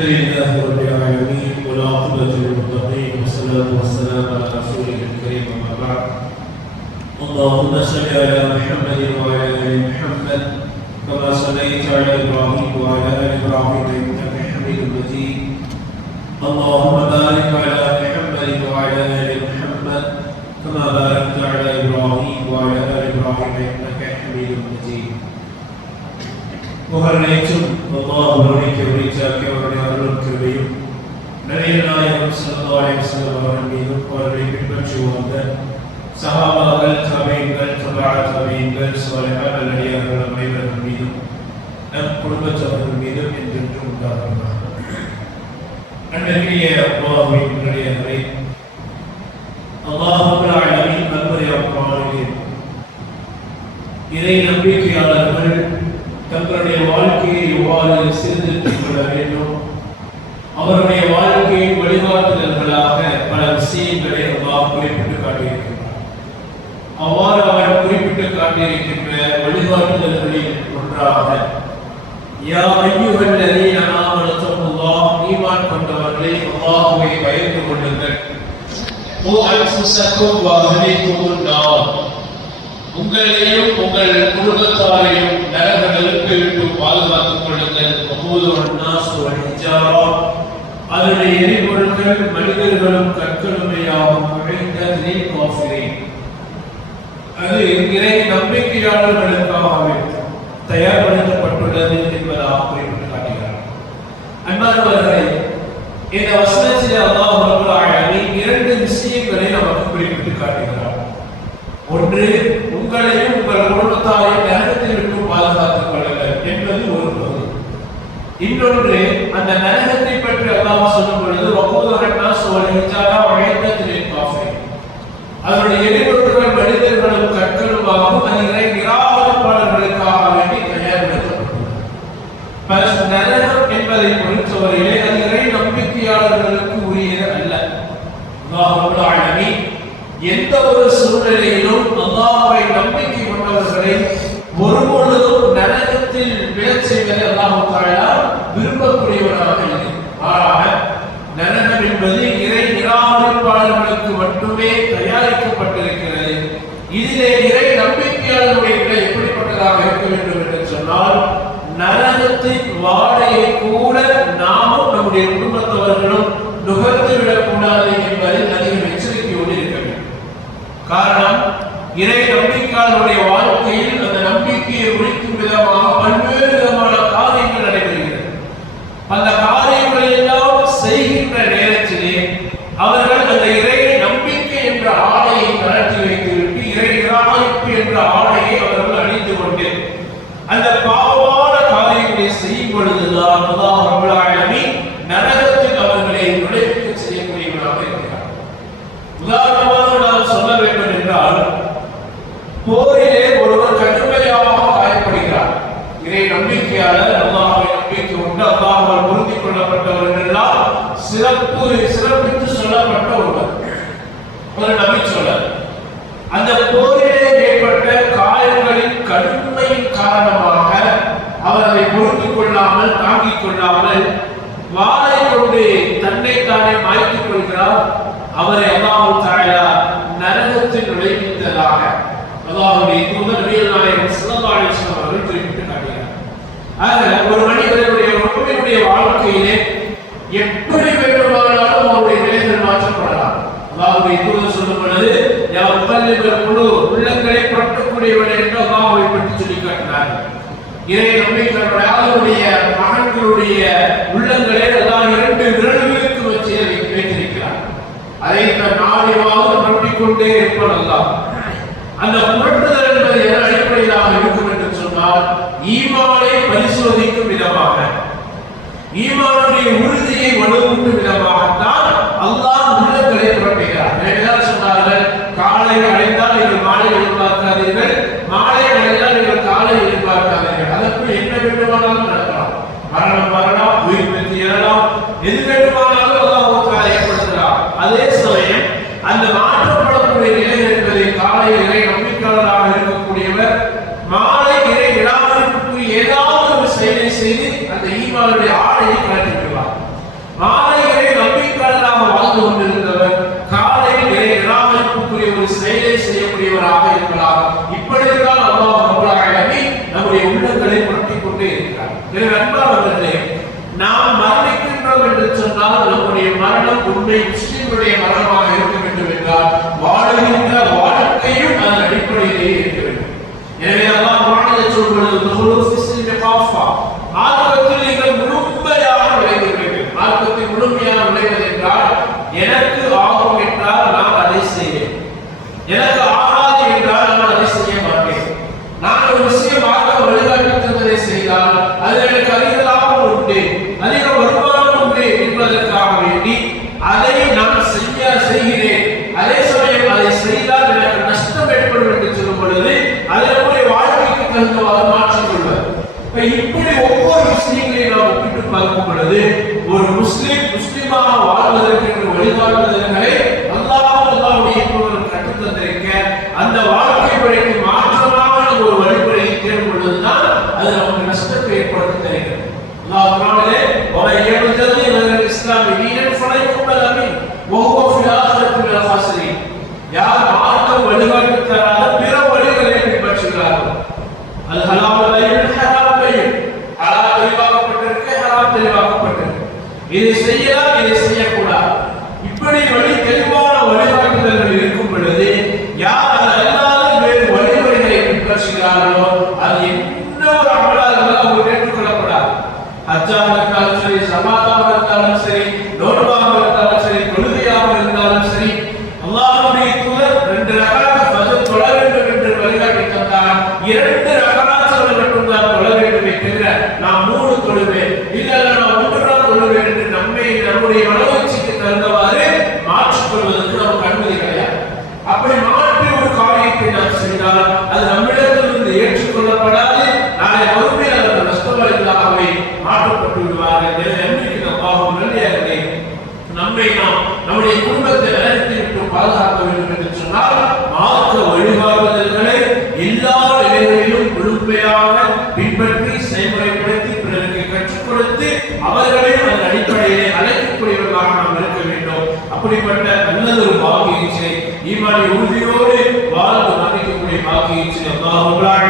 الحمد لله رب العالمين والعاقبة للمتقين والصلاة والسلام على رسوله الكريم أما بعد. اللهم صل على محمد وعلى آل محمد كما صليت على إبراهيم وعلى آل إبراهيم إنك حميد مجيد. اللهم بارك على محمد وعلى آل محمد كما باركت على إبراهيم புகழனைத்தும் அல்லாஹ் ஒருவனுக்கு உரித்தாக்கி அவருடைய அருளும் கிருபையும் நிறைய நாயகம் ஸல்லல்லாஹு அலைஹி மீதும் அவர்களை பின்பற்றி வந்த சஹாபாக்கள் சபையங்கள் சபா சபையங்கள் சாலிஹான் நல்லடியார்கள் அனைவர்கள் மீதும் நம் குடும்பத்தவர்கள் மீதும் என்றென்றும் உண்டாகுமாக அன்றைய அல்லாஹுவின் நல்லடியார்களை அல்லாஹ் ரப்பல் ஆலமீன் நன்மறையாக இதை நம்பி ஒன்றாக யா ஐயுகள் நதீன ஆமனத்துல்லாஹ் ஈமான் கொண்டவர்களே அல்லாஹுவை பயந்து கொள்ளுங்கள். ஓ அன்ஃபுஸக்கும் வ அஹ்லீக்கும் உங்களையும் உங்கள் குடும்பத்தாரையும் நரக நெருப்பை விட்டு பாதுகாத்துக் கொள்ளுங்கள். வகூதுவன் நாஸ் வல் ஹிஜாரா அதனுடைய எரிபொருட்கள் மனிதர்களும் கற்களுமையாகும் உழைந்ததினை காஃபிரேன். அது இறை நம்பிக்கையாளர்களுக்காக வேண்டும் தயார்படுத்தப்பட்டுள்ளது என்பதாக குறிப்பிட்டு காட்டுகிறார். அன்பார்ந்தவர்களே இந்த வசனத்தில் அல்லாஹ் ரப்பல் ஆலமீன் இரண்டு விஷயங்களை நமக்கு குறிப்பிட்டு காட்டுகிறார். ஒன்று உங்களையும் உங்கள் குடும்பத்தாரையும் நரகத்தில் விட்டு பாதுகாத்துக் கொள்ளுங்கள் என்பது ஒரு பகுதி இன்னொன்று அந்த நரகத்தை பற்றி அல்லாஹ் சொல்லும் பொழுது வகூதரன்னா சோழிச்சாரா வழைத்தத்திலே காஃபி அதனுடைய எரிபொருட்கள் மனிதர்களும் கற்களுமாகவும் அது இறை நிராகரிப்பாளர்களுக்காக வேண்டி தயார்படுத்தப்பட்டுள்ளது பல நரகம் என்பதை பொறுத்தவரையிலே அது இறை நம்பிக்கையாளர்களுக்கு உரியது அல்ல அல்லாஹ் ரப்பல் ஆலமீன் எந்த ஒரு சூழ்நிலையிலும் அல்லாஹ்வை நம்பிக்கை கொண்டவர்களை ஒருபொழுதும் நரகத்தில் விழச் செய்வதை அல்லாஹ் தாலா விரும்பக்கூடியவராக இல்லை. ஆக நரகம் என்பது இறை நிராகரிப்பாளர்களுக்கு மட்டுமே தயாரிக்கப்பட்டிருக்கிறது. இதிலே இறை நம்பிக்கையாளர்களுடைய நிலை எப்படிப்பட்டதாக இருக்க வேண்டும் என்று சொன்னால் நரகத்தின் வாடையை கூட நாமும் நம்முடைய குடும்பத்தவர்களும் நுகர்ந்து விடக்கூடாது என்பதில் அதிகம் எச்சரிக்கையோடு காரணம் இறை நம்பிக்கையாளருடைய வாழ்க்கையில் அந்த நம்பிக்கையை உழைக்கும் விதமாக பல்வேறு விதமான காரியங்கள் நடைபெறுகிறது அந்த காரியங்களை எல்லாம் செய்கின்ற நேரத்திலே அவர்கள் அந்த இறை நம்பிக்கை என்ற ஆடையை கலட்டி வைத்துவிட்டு இறை நிராகரிப்பு என்ற ஆடையை அவர்கள் அணிந்து கொண்டு அந்த பாவமான காரியங்களை செய்யும் பொழுதுதான் அல்லாஹ் ரப்பல் ஆலமீன் நரகத்தில் அவர்களை நுழைவிக்க செய்யக்கூடியவராக இருக்கிறார் உதாரணமாக நான் சொல்ல வேண்டும் என்றால் போரிலே ஒருவர் கடுமையாக காயப்படுகிறார் இறை நம்பிக்கையாளர் அல்லாஹ்வை நம்பிக்கை உண்டு. அல்லாஹால் பொருந்தி கொள்ளப்பட்டவர் சிறப்பு சிறப்பித்து சொல்லப்பட்ட ஒருவர். ஒரு நபிச்சொல்லர் அந்த போரிலே ஏற்பட்ட காயங்களின் கடுமையின் காரணமாக அவர் அதை பொறுத்துக் கொள்ளாமல் தாங்கிக் கொள்ளாமல் வாளை கொண்டு தன்னை தானே மாய்த்துக் கொள்கிறார். அவரை அல்லாஹ் தாயலா நரகத்தில் நுழைவித்ததாக. அல்லாஹ்வுடைய தூதர் நாயகம் ஸல்லல்லாஹு அலைஹி வஸல்லம் அவர்கள் குறிப்பிட்டு காட்டுகிறார் ஆக ஒரு மனிதனுடைய ஒரு வாழ்க்கையிலே எப்படி வேண்டுமானாலும் அவருடைய நிலைகள் மாற்றப்படலாம். அல்லாஹ்வுடைய தூதர் சொல்லும் பொழுது யா குழு உள்ளங்களை புரட்டக்கூடியவன் என்று அல்லாஹ்வை பற்றி சொல்லி காட்டினார் இறை நம்பிக்கையுடைய அவருடைய மகன்களுடைய உள்ளங்களை அல்லாஹ் இரண்டு விரல்களுக்கு வச்சு அதை வைத்திருக்கிறார். அதை இந்த நாடிவாக புரட்டிக்கொண்டே இருப்பன் அல்லாஹ். அந்த புரட்டுதல் என்பது எதன் அடிப்படையிலாக இருக்கும் என்று சொன்னால் ஈமானை எதிர்பார்க்காதீர்கள் அதற்கு என்ன வேண்டுமானாலும் நடக்கலாம். மரணம் வரலாம் உயிர் பெற்று எழலாம் எது வேண்டுமானாலும் அல்லாஹ் உங்களுக்காக ஏற்படுத்தலாம். அதே சமயம் அந்த மாற்றப்படக்கூடிய நிலை என்பதை காலையில் இறை நம்பிக்கையாளராக இருக்கக்கூடியவர் மாலை இறை விடாமலுக்கு ஏதாவது ஒரு செயலை செய்து அந்த ஈமானுடைய ஆடையை கலட்டி விடுவார் மாலை இறை நம்பிக்கையாளராக வாழ்ந்து கொண்டிருந்தவர் காலையில் இறை விடாமலுக்குரிய ஒரு செயலை செய்யக்கூடியவராக இருக்கலாம். இப்ப இப்படி ஒவ்வொரு விஷயங்களையும் நாம் ஒப்பிட்டு பார்க்கும் பொழுது ஒரு முஸ்லிம் முஸ்லிமாக வாழ்வதற்கு என்று வழிகாட்டுதல்களை அல்லாஹ் அல்லாவுடைய கற்றுத்தந்திருக்க அந்த வாழ்க்கை முறைக்கு மாற்றமான ஒரு வழிமுறையை தேடும் பொழுதுதான் அது நமக்கு நஷ்டத்தை ஏற்படுத்த தருகிறது. அல்லாஹ் குரானிலே வல ஏழுதல் இவர்கள் இஸ்லாமி யார் மார்க்கம் வழிகாட்டு தராத பிற வழிகளை பின்பற்றுகிறார்கள் அது ஹலாமலை பின்பற்றி செயல்முறைப்படுத்தி பிறருக்கு கற்றுக் கொடுத்து அவர்களே அதன் அடிப்படையிலே அழைக்கக்கூடியவர்களாக நாம் இருக்க வேண்டும். அப்படிப்பட்ட நல்லதொரு பாக்கியத்தை ஈமானி உறுதியோடு வாழ்ந்து மதிக்கக்கூடிய பாக்கியத்தை அல்லாஹ் உங்களாக